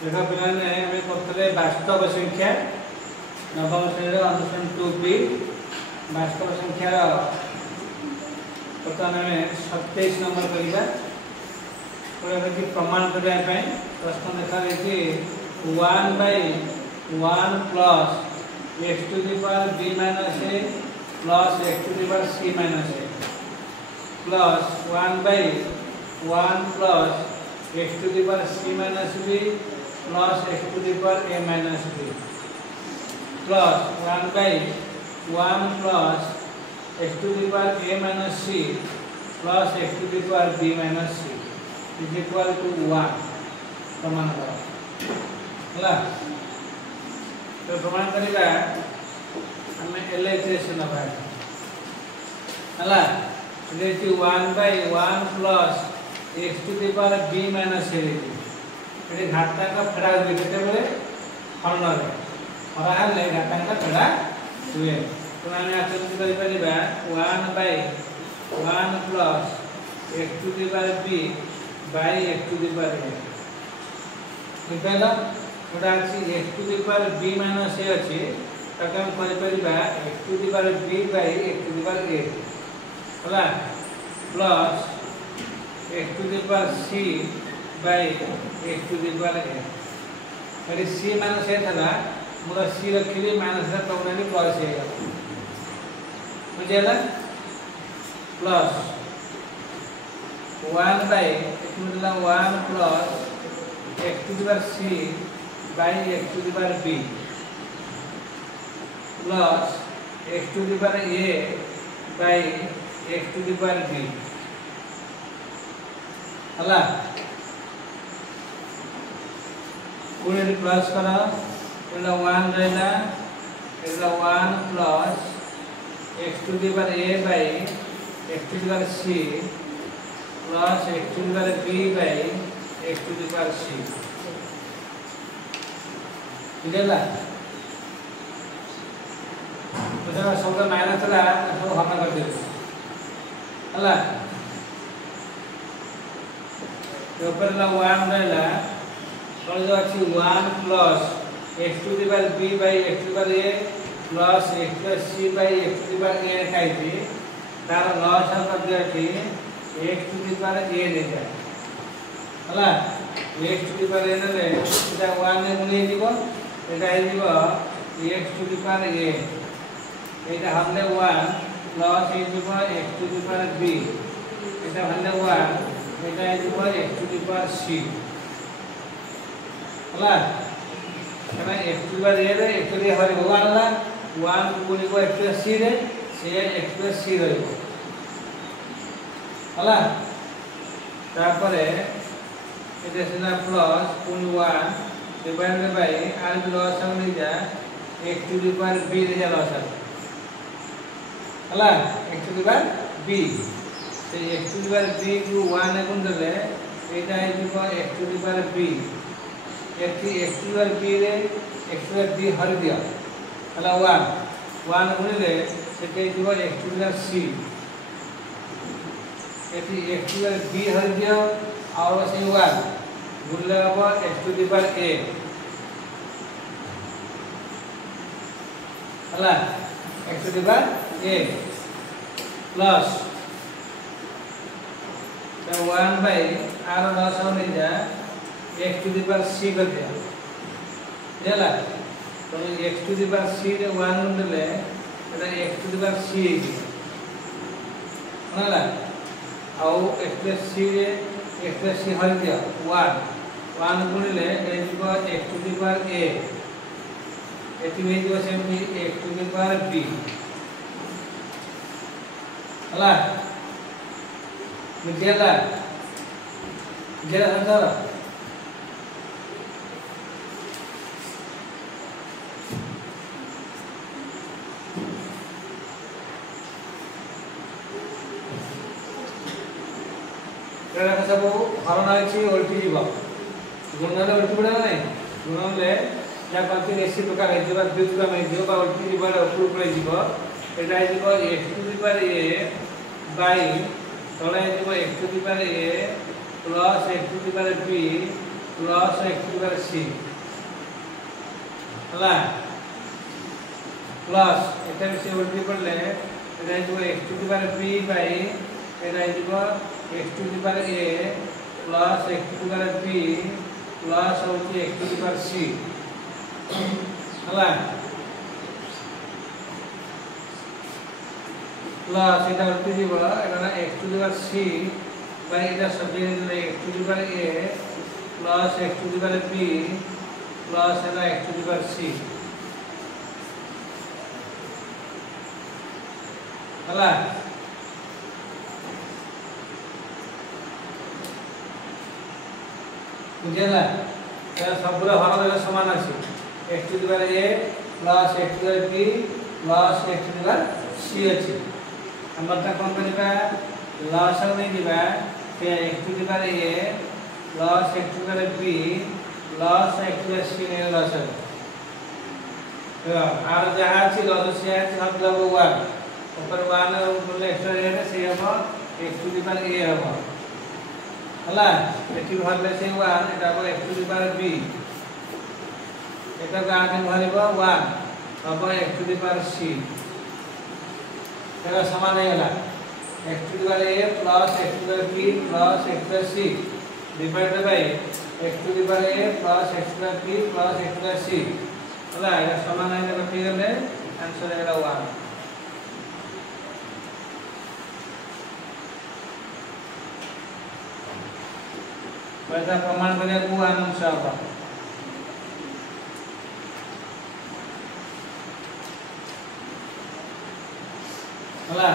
देखो पिलाने हमें करते वास्तव संख्या नवम श्रेणी अनुष्ठान 2B वास्तव संख्यार बर्तमान आम 27 नंबर करवा प्रमाण करने प्रश्न देखा 1/1 plus x to the power b minus a plus x to the power c minus a plus 1/1 plus x to the power c minus b plus x to the power a minus b plus 1/1 plus x to the power a minus c plus x to the power b minus c is equal to 1 प्रमाण करा तो प्रमाण करिबा हमें LHS नबा हला इजे 1/1 plus x to the power b minus a एडी घाटा का फेड़ा हुए केते बेले फलन रे और हले घाटा का फेड़ा हुए तो हम आचरण करि परिबा 1/1 plus x to the power b by x to the power a निकाला ओडा अछि x to the power b minus a अछि ताके हम करि परिबा x to the power b by x to the power a होला plus x to the power c by x to the power a एडी c minus a थला मोर c रखिली minus रा तोने plus हे बुझेला प्लस 1 by मतलब 1 plus x to the power c by x to the power b plus x to the power a by x to the power b हला पूरे plus करा एला 1 रहला एला 1 plus x to the power a by x to the power c plus x to the power b by x to the power c बुझला तो जब सब माइनस ला तो हम कर दे हला ऊपर ला 1 रहला और जो अछि 1 plus x to the power b by x to the power a plus x plus c by x to the power a खाइ थी तार लॉस हम कर दे थी x to the power a ले जाए हला x to the power a ले एटा 1 ने गुणी दिबो एटा हे दिबो x to the power a एटा हमले 1 प्लस हे दिबो x to the power b एटा हमले 1 एटा हे दिबो x to the power c हला एना x to the power a रे x to the power भगवान ला 1 गुणी को x to c रे से x plus c रहइबो हला तापरे एटा सिना प्लस पुन 1 डिवाइडेड बाय r लॉस हम ले जा x to the power b रे जा लॉस हला x to the power b से x to the power b को 1 ने गुण देले एटा हे दिबो x to the power b एथि x to the power b रे x to the b हर दिया हला 1 गुणिले सेटे दिबो x to the power c एथि x to the power b हर दिया और से 1 गुणले अब x to the power a हला x to the power a plus तो 1 by r लॉस हो नहीं जा x to the power c कर दिया जाला तो x to the power c रे 1 गुणले एटा x to the power c होला आउ x plus c रे x plus c हर दिया 1 गुणिले ए दिबो x to the power a एति में दिबो semi x to the power b हला बुझला जरा अंदर एटा सब हरण अछि उल्टी जीव गुणले उल्टी पड़ा नै गुणले या पाती रेसी प्रकार है जेबा द्वितीय में जो बा उल्टी जीव ऊपर पड़े जीव एटा जीव x to the power a by तळे जीव x to the power a plus x to the power b plus x to the power c हला प्लस एटा से उल्टी पड़ले एटा जो x to the power b by एटा जो x to the power a plus x to the power b plus होची x to the power c हला प्लस এটা উল্টি দিব এটা x to the power c by এটা সবজেক্ট দিলে x to the power a plus x to the power b plus এটা x to the power c হলা বুঝলা এটা সবগুলো হরগুলো সমান আছে x to the power a plus x to the power b plus x to the power c আছে আমরা তা কোন করিবা লসাগু নেই দিবা সে x to the power a plus x to the power b plus x to the power c নেই লসাগু তো আর যাহা আছে লসাগু আছে সব লব 1 উপর 1 আর উপরে এক্সট্রা রেটে সে হবে x to the power a হবে হলা এটি ভাবলে সে 1 এটা হবে x to the power b এটা আগে ধরিব 1 হবে x to the power c तेरा समान है वाला x to the power a plus x to the power b plus x to the power c divided by x to the power a plus x to the power b plus x to the power c होला ये समान है तो ठीक है answer है 1 वैसा प्रमाण करने को आंसर होगा होला